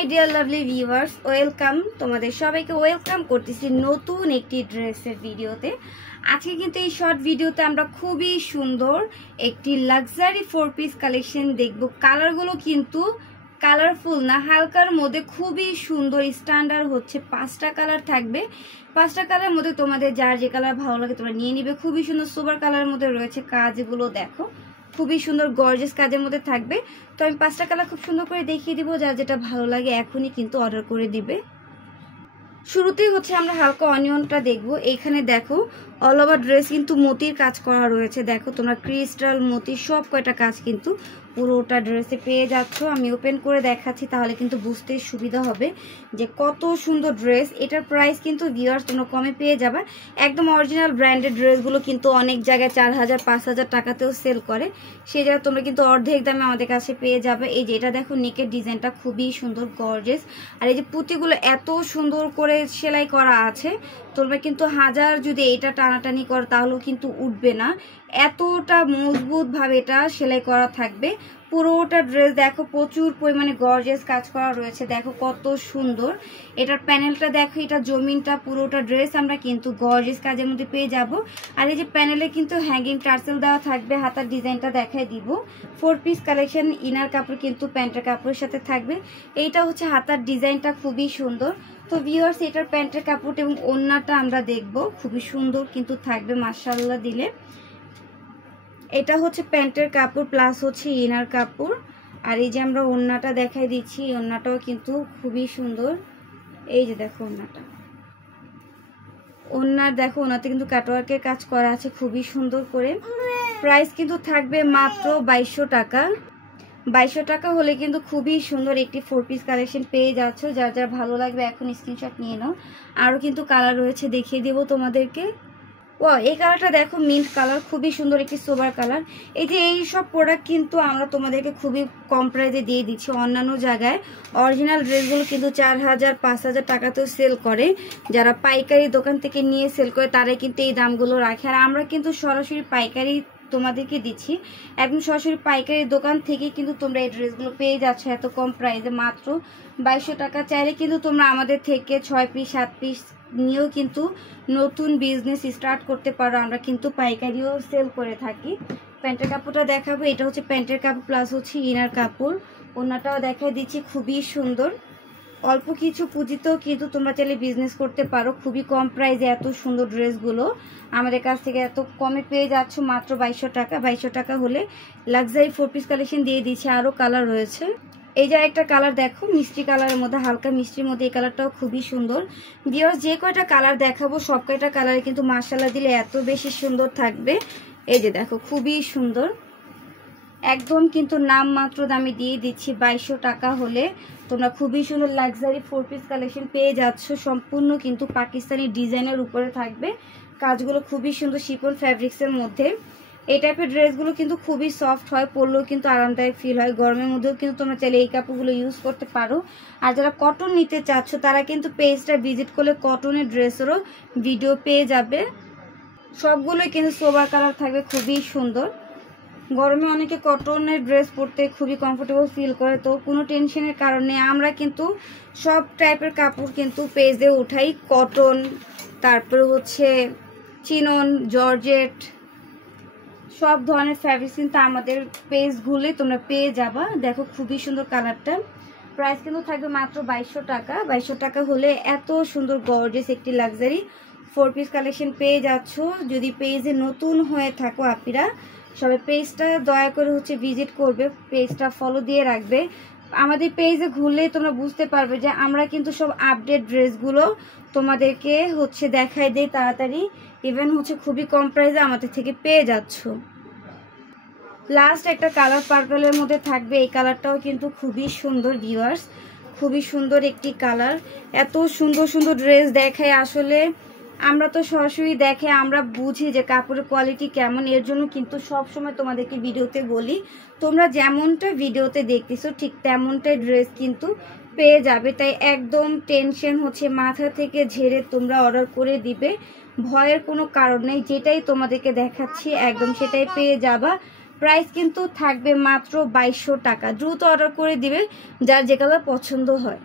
My dear lovely viewers, welcome. তোমাদের সবাইকে welcome করতেছি নতুন একটি ড্রেসের ভিডিওতে। আজকে কিন্তু এই শর্ট ভিডিওতে আমরা খুবই সুন্দর একটি লাক্সারি 4 পিস কালেকশন দেখব। কালারগুলো কিন্তু কালারফুল না, হালকার মধ্যে খুবই সুন্দর স্ট্যান্ডার্ড হচ্ছে। 5টা কালার থাকবে। 5টা কালারের মধ্যে তোমাদের যার যে কালার ভালো লাগে তোমরা নিয়ে নিবে। খুবই সুন্দর সোবার কালারের মধ্যে রয়েছে। কাজগুলো দেখো খুবই সুন্দর গর্জিয়াস কাজের মধ্যে থাকবে। তো আমি 5টা কালার খুব সুন্দর করে দেখিয়ে দিব, যার যেটা ভালো লাগে এখনই কিন্তু অর্ডার করে দিবে। শুরুতেই হচ্ছে আমরা হালকা অনিয়নটা দেখবো। এইখানে দেখো অল ওভার ড্রেস কিন্তু মতির কাজ করা রয়েছে। দেখো তোমরা ক্রিস্টাল মতি সব কয়টা কাজ কিন্তু পুরোটা ড্রেসে পেয়ে যাচ্ছ। আমি ওপেন করে দেখাচ্ছি, তাহলে কিন্তু বুঝতে সুবিধা হবে যে কত সুন্দর ড্রেস। এটার প্রাইস কিন্তু ভিউয়ার্স তোমরা কমে পেয়ে যাবে। একদম অরিজিনাল ব্র্যান্ডেড ড্রেসগুলো কিন্তু অনেক জায়গায় 4000 5000 টাকাতেও সেল করে, সেই জায়গায় তোমরা কিন্তু অর্ধেক দামে আমাদের কাছে পেয়ে যাবে। এই যে এটা দেখো নেকের ডিজাইনটা খুবই সুন্দর গর্জিয়াস, আর এই যে পুঁতিগুলো এত সুন্দর করে সেলাই করা আছে। তোমরা কিন্তু হাজার যদি এটা টানাটানি করো তাহলেও কিন্তু উঠবে না, এতটা মজবুত ভাবে এটা সেলাই করা থাকবে। পুরোটা ড্রেস দেখো প্রচুর পরিমাণে গর্জিয়াস কাজ করা রয়েছে। দেখো কত সুন্দর এটার প্যানেলটা দেখো, এটা জমিনটা পুরোটা ড্রেস আমরা কিন্তু গর্জিয়াস কাজের মধ্যে পেয়ে যাব। আর এই যে প্যানেলে কিন্তু হ্যাঙ্গিং টার্সেল দেওয়া থাকবে। হাতার ডিজাইনটা দেখাই দিব। 4 পিস কালেকশন, ইনার কাপড় কিন্তু প্যান্টের কাপড়ের সাথে থাকবে। এইটা হচ্ছে হাতার ডিজাইনটা খুবই সুন্দর। তো ভিউয়ার্স এটার প্যান্টের কাপড় এবং ওড়নাটা আমরা দেখব, খুবই সুন্দর কিন্তু থাকবে মাশাআল্লাহ দিলে। এটা হচ্ছে প্যান্টের কাপড় প্লাস হচ্ছে ইনার কাপড়। আর এই যে আমরা ওড়নাটা দেখাই দিচ্ছি, ওড়নাটাও কিন্তু খুবই সুন্দর। এই যে দেখো ওড়নাটা, ওড়নার দেখো ওড়নাতে কিন্তু কাটওয়ার্কের কাজ করা আছে খুবই সুন্দর করে। প্রাইস কিন্তু থাকবে মাত্র 2200 টাকা। 2200 টাকা হলে কিন্তু খুবই সুন্দর একটি 4 পিস কালেকশন পেয়ে যাচ্ছ। যার যার ভালো লাগবে এখন স্ক্রিনশট নিয়ে নাও। আরও কিন্তু কালার রয়েছে, দেখিয়ে দেবো তোমাদেরকে। ও এই কালারটা দেখো মিন্ট কালার, খুবই সুন্দর একটি সোবার কালার। এই যে এই সব প্রোডাক্ট কিন্তু আমরা তোমাদেরকে খুবই কম প্রাইসে দিয়ে দিচ্ছি। অন্যান্য জায়গায় অরিজিনাল ড্রেসগুলো কিন্তু 4000 5000 টাকাতেও সেল করে। যারা পাইকারি দোকান থেকে নিয়ে সেল করে তারাই কিন্তু এই দামগুলো রাখে। আর আমরা কিন্তু সরাসরি পাইকারি তোমাদেরকে দিচ্ছি, একদম সরাসরি পাইকারি দোকান থেকে কিন্তু তোমরা এই ড্রেসগুলো পেয়ে যাচ্ছ এত কম প্রাইসে মাত্র 2200 টাকা। চাইলে কিন্তু তোমরা আমাদের থেকে 6 পিস 7 পিস নিয়েও কিন্তু নতুন বিজনেস স্টার্ট করতে পারো। আমরা কিন্তু পাইকারিও সেল করে থাকি। প্যান্টের কাপড়টা দেখাবো। এটা হচ্ছে প্যান্টের কাপড় প্লাস হচ্ছে ইনার কাপড়। ওড়নাটাও দেখাই দিচ্ছি, খুবই সুন্দর। অল্প কিছু পুঁজিতেও কিন্তু তোমরা চাইলে বিজনেস করতে পারো। খুবই কম প্রাইসে এত সুন্দর ড্রেসগুলো আমাদের কাছ থেকে এত কমে পেয়ে যাচ্ছ মাত্র 2200 টাকা। 2200 টাকা হলে লাক্সারি 4 পিস কালেকশন দিয়ে দিচ্ছে। আরও কালার রয়েছে। এই যে একটা কালার দেখো মিষ্টি কালারের মধ্যে, হালকা মিষ্টির মধ্যে, এই কালারটাও খুবই সুন্দর। ভিউয়ার্স যে কয়টা কালার দেখাবো সব কয়টা কালারে কিন্তু মাশাআল্লাহ দিলে এত বেশি সুন্দর থাকবে। এই যে দেখো খুবই সুন্দর, একদম কিন্তু নামমাত্র দামে দিয়ে দিচ্ছি 2200 টাকা হলে তোমরা খুবই সুন্দর লাক্সারি 4 পিস কালেকশন পেয়ে যাচ্ছ। সম্পূর্ণ কিন্তু পাকিস্তানি ডিজাইনের উপরে থাকবে। কাজগুলো খুবই সুন্দর শিফন ফ্যাব্রিক্সের মধ্যে। এই টাইপের ড্রেসগুলো কিন্তু খুবই সফট হয়, পরলেও কিন্তু আরামদায়ক ফিল হয়। গরমের মধ্যেও কিন্তু তোমরা চাইলে এই কাপড়গুলো ইউজ করতে পারো। আর যারা কটন নিতে চাচ্ছ তারা কিন্তু পেজটা ভিজিট করলে কটনের ড্রেসেরও ভিডিও পেয়ে যাবে। সবগুলোই কিন্তু সোবার কালার থাকবে, খুবই সুন্দর। গরমে অনেকে কটনের ড্রেস পরতে খুবই কমফোর্টেবল ফিল করে, তো কোনো টেনশনের কারণে আমরা কিন্তু সব টাইপের কাপড় কিন্তু পেজে উঠাই। কটন, তারপরে হচ্ছে চিনন, জর্জেট, সব ধরনের ফ্যাব্রিক্স কিন্তু আমাদের পেজ ঘুরলে তোমরা পেয়ে যাবা। দেখো খুবই সুন্দর কালারটা। প্রাইস কিন্তু থাকবে মাত্র 2200 টাকা। 2200 টাকা হলে এত সুন্দর গর্জিয়াস একটি লাক্সারি 4 পিস কালেকশন পেয়ে যাচ্ছ। যদি পেজে নতুন হয়ে থাকো আপিরা, সবাই পেজটা দয়া করে হচ্ছে ভিজিট করবে, পেজটা ফলো দিয়ে রাখবে। আমাদের পেজে ঘুরলেই তোমরা বুঝতে পারবে যে আমরা কিন্তু সব আপডেট ড্রেসগুলো তোমাদেরকে হচ্ছে দেখাই দেই তাড়াতাড়ি। ইভেন হচ্ছে খুবই কম প্রাইসে আমাদের থেকে পেয়ে যাচ্ছ। লাস্ট একটা কালার পার্পলের মধ্যে থাকবে। এই কালারটাও কিন্তু খুবই সুন্দর ভিউয়ার্স, খুবই সুন্দর একটি কালার। এত সুন্দর সুন্দর ড্রেস দেখায়, আসলে আমরা তো সরাসরি দেখে আমরা বুঝি যে কাপড়ের কোয়ালিটি কেমন। এর জন্য কিন্তু সব সময় তোমাদেরকে ভিডিওতে বলি তোমরা যেমনটা ভিডিওতে দেখতেছো ঠিক তেমনটাই ড্রেস কিন্তু পেয়ে যাবে। তাই একদম টেনশন হচ্ছে মাথা থেকে ঝেড়ে তোমরা অর্ডার করে দিবে, ভয়ের কোনো কারণ নেই। যেটাই তোমাদেরকে দেখাচ্ছি একদম সেটাই পেয়ে যাবা। প্রাইস কিন্তু থাকবে মাত্র 2200 টাকা। দ্রুত অর্ডার করে দিবে যার যে কালার পছন্দ হয়।